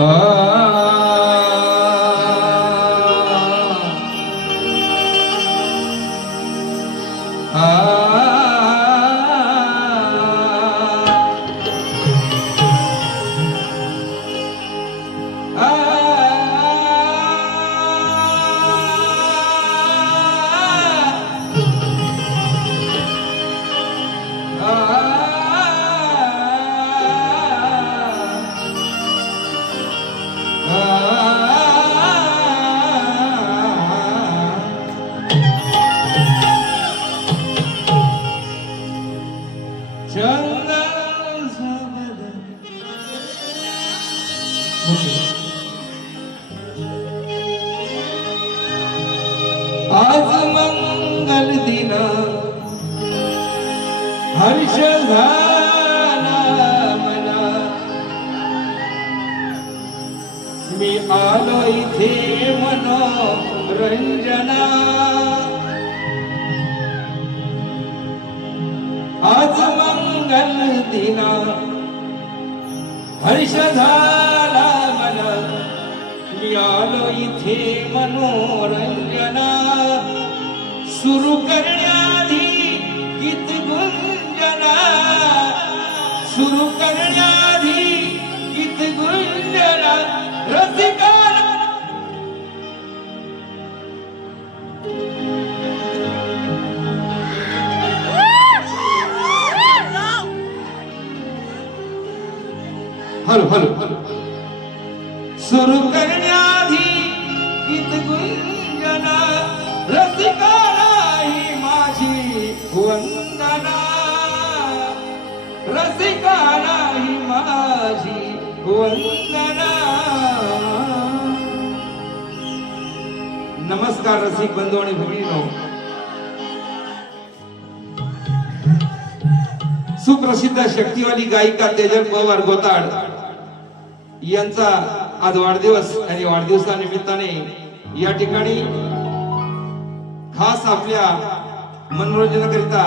Ah. आज मंगल दिन. हर्ष झाला मला मी आलो इथे मनोरंजना. आज मंगल दिना. हर्ष झाला मला मी आलो इथे मनोरंजना. सुरू करण्याआधी गीत गुंजना. सुरू करण्याआधी गीत गुंजना. रसिका हॅलो हॅलो सुरू करण्याआधी गीत गुंज रसिका नाही माझी वंदना. नमस्कार रसिक बंधू आणि भगिनीनो. सुप्रसिद्ध शक्तीवाली गायिका तेजल पवार गोताड यांचा आज वाढदिवस आणि वाढदिवसानिमित्ताने या ठिकाणी खास आपल्या मनोरंजनाकरिता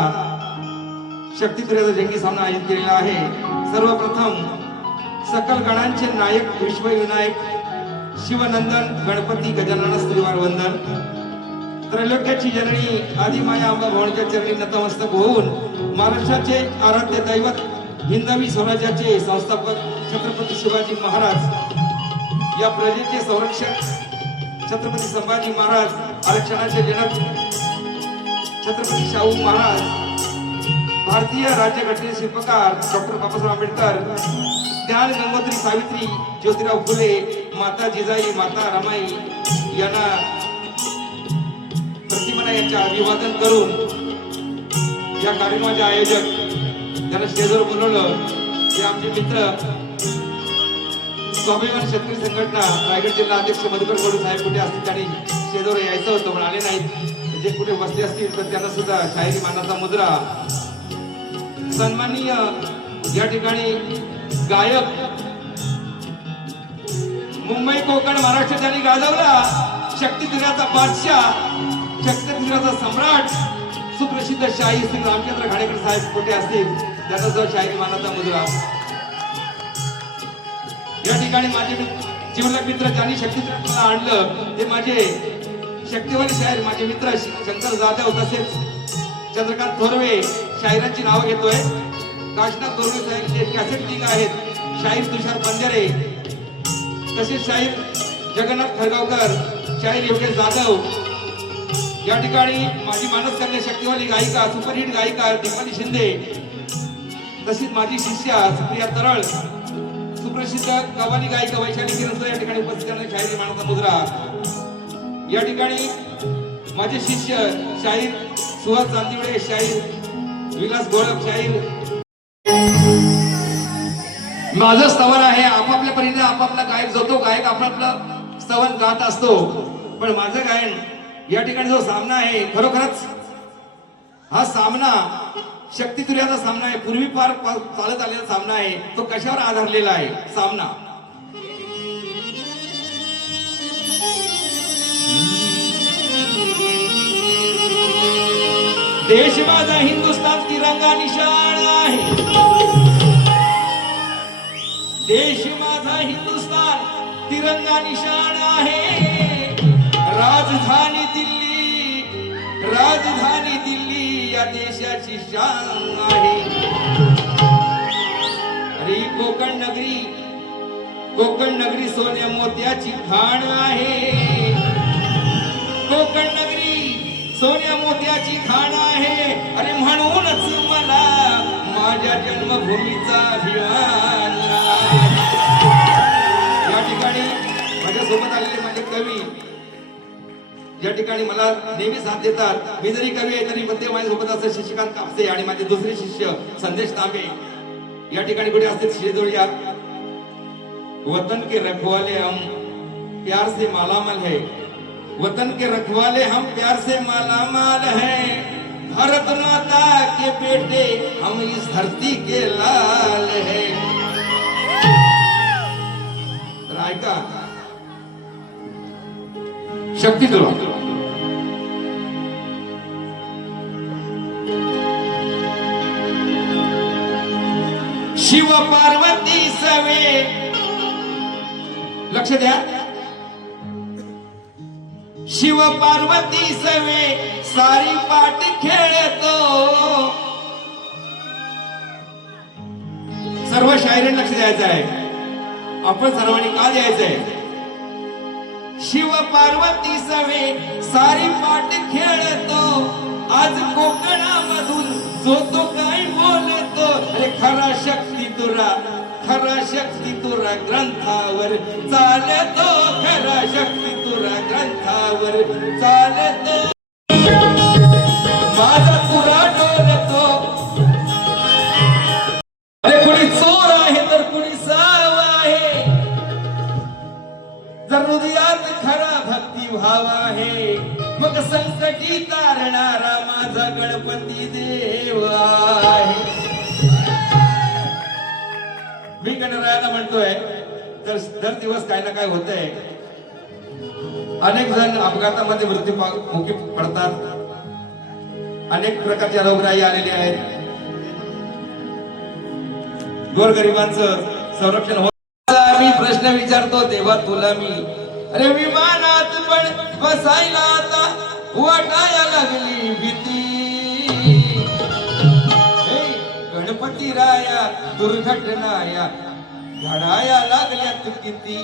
शक्तिप्रियाचा जंगी सामना आयोजित केलेला आहे. सर्वप्रथम सकल गणांचे नायक विश्वविनायक शिवनंदन गणपती गजानन स्त्रीवार वंदन. त्रैलोक्याची जननी आदिमाया अंबा भवनच्या चरणी नतमस्तक होऊन महाराष्ट्राचे आराध्य दैवत हिंदवी स्वराज्याचे संस्थापक छत्रपती शिवाजी महाराज या प्रजेचे संरक्षक छत्रपती संभाजी महाराज आरक्षणाचे जनक छत्रपती शाहू महाराज भारतीय राज्यघटनेचे शिल्पकार डॉक्टर बाबासाहेब आंबेडकर ज्ञान गंगोत्री सावित्री ज्योतिराव फुले माता जिजाई माता रमाई यांना प्रतिमना यांचे अभिवादन करून या कार्यक्रमाचे आयोजक त्यांना स्टेजवर बोलवलं. ते आमचे मित्र स्वाभिमान शेतकरी संघटना रायगड जिल्हा अध्यक्ष मधुकर गोडू साहेब कुठे असतील त्यांनी स्टेजवर यायचं होतं पण आले नाहीत. जे कुठे बसले असतील तर त्यांना सुद्धा शाहिरी मानाचा मुद्रा सन्माननीय या ठिकाणी गायक मुंबई कोकण महाराष्ट्र त्यांनी गाजवला. शक्ती बादशाह शक्ती सम्राट सुप्रसिद्ध शाही श्री रामचंद्र घाणेकर साहेब कुठे असतील? त्यांना जो शाही मानाचा मुद्रा या ठिकाणी माझे मित्र- मित्र ज्यांनी शक्ती आणलं ते माझे शक्तिवाली शाहीर माझे मित्र शंकर जाधव तसेच चंद्रकांत थोरवे शाहिरांची नावं घेतोय. काशनाथ बरोबर साहेब जे कॅसेट किंग आहेत. शाहीर तुषार बंजारे. तसेच शाहीर जगन्नाथ खरगावकर शाहीर योगेश जाधव. या ठिकाणी माझी मानस करणे शक्तिवाली गायिका सुपरहिट गायिका दिपाली शिंदे. तसेच माझी शिष्या सुप्रिया तरळ. सुप्रसिद्ध कवाली गायिका वैशाली किरण या ठिकाणी उपस्थित असणारी शाहीर मानाचा मुद्रा. या ठिकाणी माझे शिष्य शाहीर सुहास चांदिवडे शाहीर विलास गोळक शाहीर माझं स्तवन आहे आपापल्या परीने आपापला गायक जातो गायक आपापलं स्तवन गात असतो. पण माझं गायन या ठिकाणी जो सामना आहे खरोखरच हा सामना शक्तितुर्याचा सामना आहे. पूर्वी फार चालत आलेला सामना आहे. तो कशावर आधारलेला आहे? सामना. देश माझा हिंदुस्तान तिरंगा निशाण आहे. देश माझा हिंदुस्तान तिरंगा निशाण आहे. राजधानी दिल्ली राजधानी दिल्ली या देशाची शान आहे. अरे ही कोकण नगरी कोकण नगरी सोन्या मोत्याची खाण आहे. कोकण नगरी सोन्या मोत्याची खाण आहे. अरे म्हणूनच मला माझ्या जन्मभूमीचा अभिमान या ठिकाणी माझ्यासोबत आलेले माझे कवी या ठिकाणी मला नेहमी साथ देतात. मी जरी कवी आहे तरी मध्ये माझ्यासोबत असं शशिकांत कापसे आणि माझे दुसरे शिष्य संदेश तांबे या ठिकाणी कुठे असतील शेजोळ वतन के रखवाले हम प्यार से मालामाल है. वतन के रखवाले हम प्यार से मालामाल हैं। भारत माता के बेटे हम इस धरती के लाल है। तर शक्ति तुला शिव पार्वती सवे। लक्ष्य द्या शिव पार्वती सवे सारी पाट खेळतो. सर्व शायरी लक्ष द्यायचं आहे. आपण सर्वांनी का द्यायचंय शिव पार्वती सवे सारी पाट खेळतो. आज कोकणामधून जो तो काय बोलतो अरे खरा शक्ती तुरा खरा शक्ती तुरा ग्रंथावर चालतो. खरा शक्ती तुरा माझा डोलतो अरे कुणी चोर आहे तर कुणी साव आहे. जर हृदयात खरा भक्ती भाव आहे मग संकटी तारणारा माझा गणपती देव आहे. मी गणरायाला म्हणतोय तर दर दिवस काय ना काय होतंय अनेक जण अपघातामध्ये मृत्यू मुखी पडतात. अनेक प्रकारच्या रोगराई आलेल्या आहेत. गोरगरिबांचं संरक्षण होत मी प्रश्न विचारतो तेव्हा तुला मी अरे विमानात पण बसायला आता वाटायला लागली भीती. हे, गणपती राया दुर्घटना या घडाया लागल्यात किती.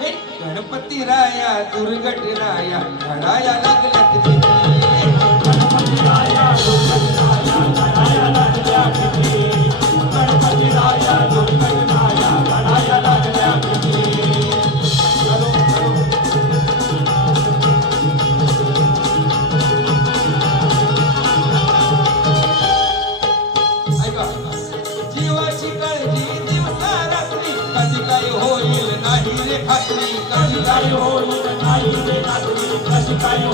गणपती राया दुर्घटना या घडाया लागल्यात किती? ऐका होईल नाही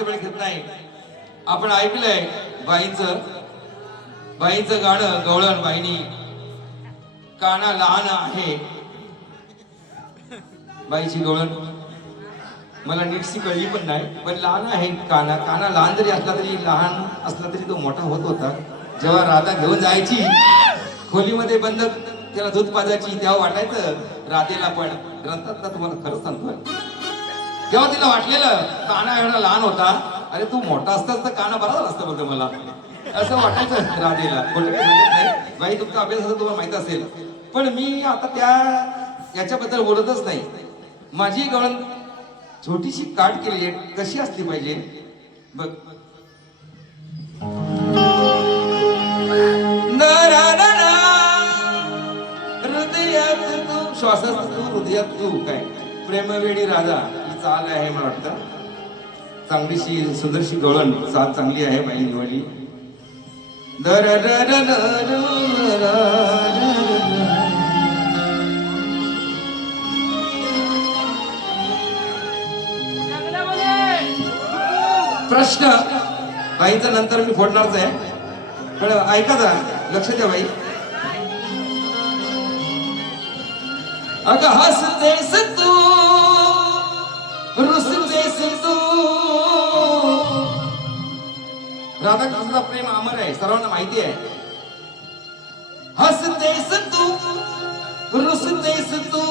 जास्त वेळ घेत नाही. आपण ऐकलंय बाईचं बाईचं गाणं गवळण बाईनी काना लहान आहे. बाईची गवळण. मला नीटशी कळली पण नाही पण लहान आहे काना. काना लहान जरी असला तरी लहान असला तरी तो मोठा होत होता. जेव्हा राधा घेऊन जायची खोलीमध्ये बंद त्याला दूध पाजायची तेव्हा वाटायचं राधेला पण. ग्रंथात तुम्हाला खरंच सांगतोय. तेव्हा तिला वाटलेलं काना एवढा लहान होता अरे तू मोठा असतास तर काना बरा असतं बघ मला. असं वाटायचं राधेला. बाई तुमचा अभ्यास असं तुम्हाला माहीत असेल. पण मी आता त्या याच्याबद्दल बोलतच नाही. माझी गळण छोटीशी काट केली आहे. कशी असली पाहिजे? बघ. हृदयात तू श्वासात तू हृदयात तू काय? प्रेमवेडी राधा. चाल आहे मला वाटतं. चांगलीशी सुंदरशी गवळण चाल चांगली आहे बाई निवडली दर प्रश्न. बाईचा नंतर मी फोडणारच आहे. पण ऐका जरा लक्ष द्या बाई. अगं हसतेस राधाकृष्णाचा प्रेम अमर आहे सर्वांना माहिती आहे. हसतेस तू रुसतेस तू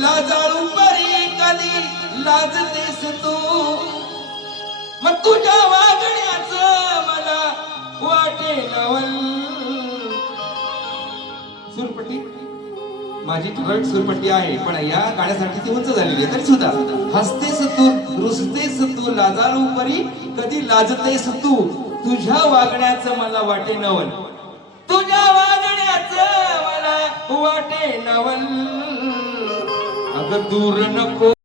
लाजाळू परी कधी लाजतेस तू. मग तुझ्या वागण्याच मला वाटे नवल सुरपट्टी माझी ठळक सुरपट्टी आहे पण या गाण्यासाठी ती उंच झालेली आहे. तरी सुद्धा हसतेस तू रुसतेस तू लाजाळू परी कधी लाजतेस तू? तुझ्या वागण्याचं मला वाटे नवल. तुझ्या वागण्याच मला वाटे नवल. अगं दूर नको.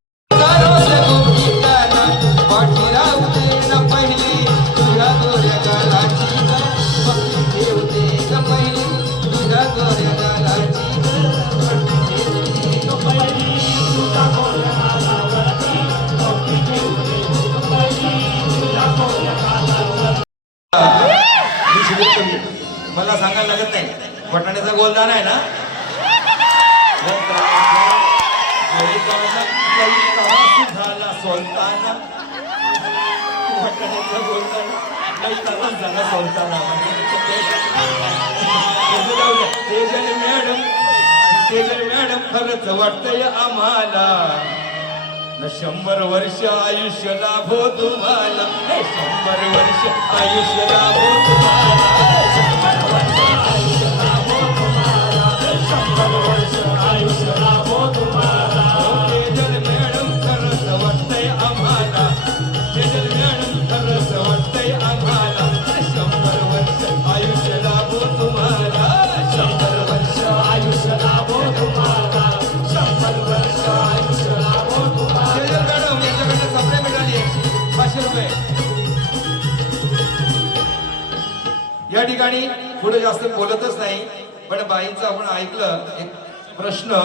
नाही वटाण्याचा गोलदान आहे ना झाला सोलताना वटाण्याचा गोलदान लई त्रास झाला सोलताना मॅडम तेजल मॅडम खरंच वाटतंय आम्हाला न शंभर वर्ष आयुष्य लाभो तुम्हाला शंभर वर्ष आयुष्य लाभो तुम्हाला या ठिकाणी पुढे जास्त बोलतच नाही. पण बाईंचं आपण ऐकलं एक प्रश्न.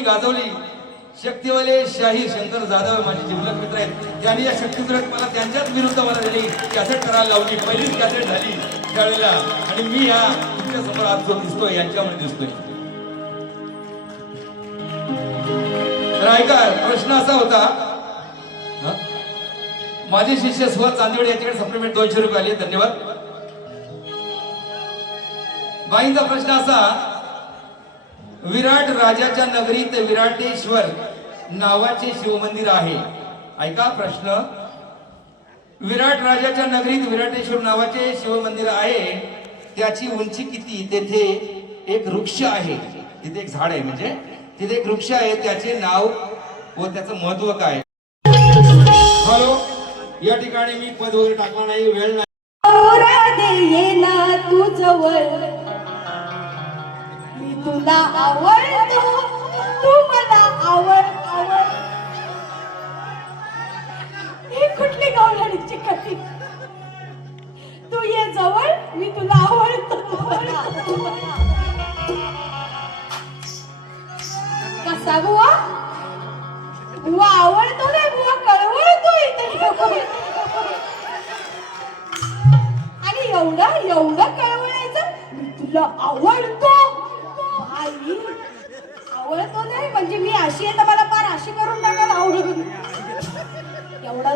कोकण गाजवली. शक्तीवाले शाहीर शंकर जाधव माझे जिवलक मित्र आहेत. त्यांनी या शक्तीप्रत मला त्यांच्याच विरुद्ध मला दिली. कॅसेट करायला लावली पहिलीच कॅसेट झाली त्यावेळेला. आणि मी या तुमच्यासमोर आज जो दिसतोय यांच्यामध्ये दिसतोय. ऐका प्रश्न असा होता. माझे शिष्य सुहास चांदिवडे यांच्याकडे सप्लिमेंट दोनशे रुपये आले. धन्यवाद. बाईंचा प्रश्न असा विराट राजाच्या नगरीत विराटेश्वर नावाचे शिवमंदिर आहे. ऐका प्रश्न. विराट राजाच्या नगरीत विराटेश्वर नावाचे शिवमंदिर आहे. त्याची उंची किती? तेथे एक वृक्ष आहे. तिथे एक झाड आहे म्हणजे. तिथे एक वृक्ष आहे. त्याचे नाव व त्याचं महत्त्व काय? हॅलो. या ठिकाणी मी पद वगैरे टाकला नाही. वेळ नाही. तुला आवडतो? तू मला आवड आवड. ही कुठली गवळणीची कथी? तू ये जवळ मी तुला आवडतो.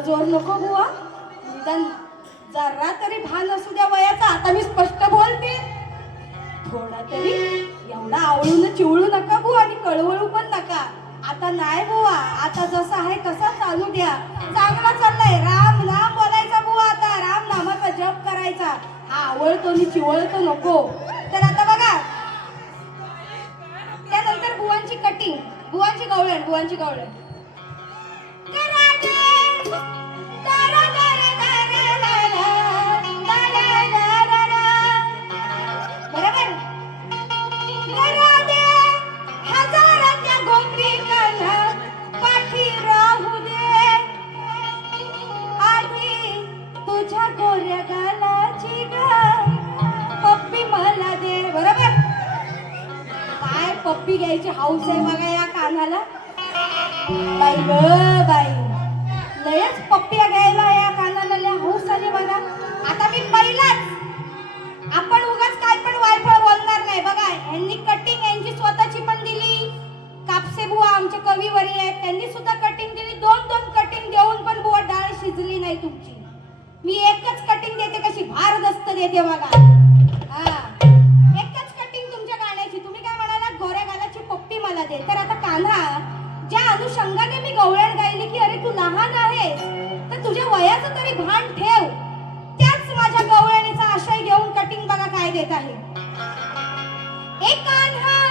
जोर नको बुवा निदान जरा तरी भान असू द्या वयाचा. आता मी स्पष्ट बोलते. थोडा तरी एवढा आवडून चिवळू नका बुवा आणि कळवळू पण नका. आता नाही बुवा. आता जसं आहे तसा चालू द्या. चांगला चाललाय. राम नाम बोलायचा बुवा आता. राम नामाचा जप करायचा. हा आवळतो आणि चिवळतो नको. तर आता बघा. त्यानंतर बुवांची कटिंग बुवांची गवळण बुवांची गवळण. काय पप्पी घ्यायची हाऊस आहे बघा या कानाला. बाई ग बाई. लयच पप्प्या घ्यायला या कानाला लय हाऊस आली बघा. आता मी पहिलाच. आपण उगाच काय पण वायफळ बोलणार नाही बघा. यांनी कटिंग यांची स्वतःची पण दिली. कापसे बुवा आमचे कवीवरी आहेत. त्यांनी सुद्धा कटिंग दिली. दोन दोन कटिंग देऊन पण बुवा डाळ शिजली नाही तुमची. मी एकच कटिंग देते कशी भारदस्त देते बघा. कान्हा ज्या अनुषंगाने मी गवळण गायली की अरे तू लहान आहेस तर तुझ्या वयाचं तरी भान ठेव. त्याच माझ्या गवळणीचा आशय घेऊन कटिंग बघा काय देत आहे? एक कान्हा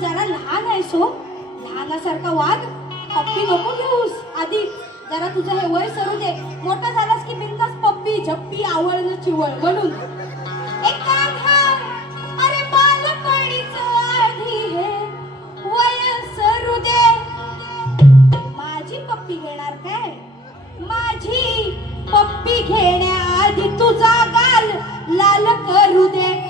जरा लहान आहे सो हो. लहानासारखा वाघ पप्पी नको घेऊस आधी. जरा तुझं हे वय सरू दे. मोठा झालास की बिंदास पप्पी झप्पी आवळण चिवळ म्हणून. अरे आधी हे वय सरू दे. माझी पप्पी घेणार काय? माझी पप्पी घेण्याआधी तुझा गाल लाल करू दे.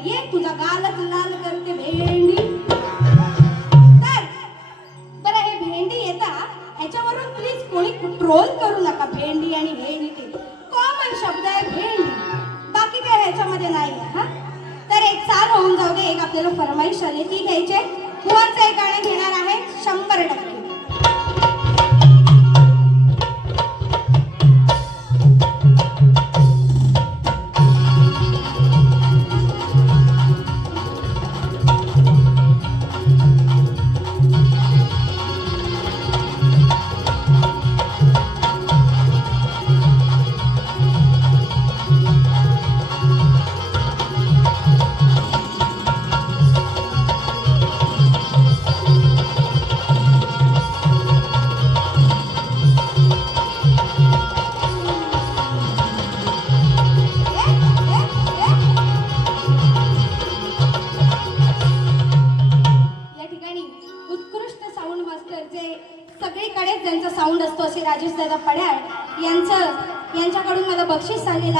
पप्पी ये तुझा गालच लाल करते भेंडी। तर बरं हे भेंडी येता ह्याच्यावरून प्लीज कोणी ट्रोल करू नका भेंडी आणि भेंडी ते कॉमन शब्द आहे भेंडी. बाकी काय ह्याच्यामध्ये नाही आहे हा? तर एक चाल होऊन जाऊ दे एक आपल्याला फरमाईश आली. ती घ्यायचे कुवाचं एक गाणं घेणार आहे शंभर टक्के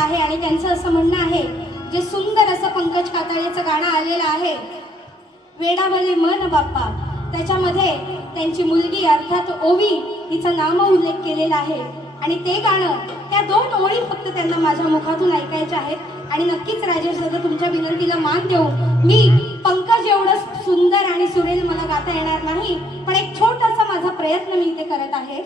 आहे आणि त्यांचं असं म्हणणं आहे जे सुंदर असं पंकज काताळेचं गाणं आलेलं आहे वेडावले मन बाप्पा. त्याच्यामध्ये त्यांची मुलगी अर्थात ओवी हिचा नाम उल्लेख केलेला आहे. आणि ते गाणं त्या दोन ओळी फक्त त्यांना माझ्या मुखातून ऐकायच्या आहेत. आणि नक्कीच राजेश दादा तुमच्या विनंतीला मान देऊन मी पंकज एवढं सुंदर आणि सुरेल मला गाता येणार नाही पण एक छोटासा माझा प्रयत्न मी इथे करत आहे.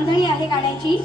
बांधणी आहे गाण्याची.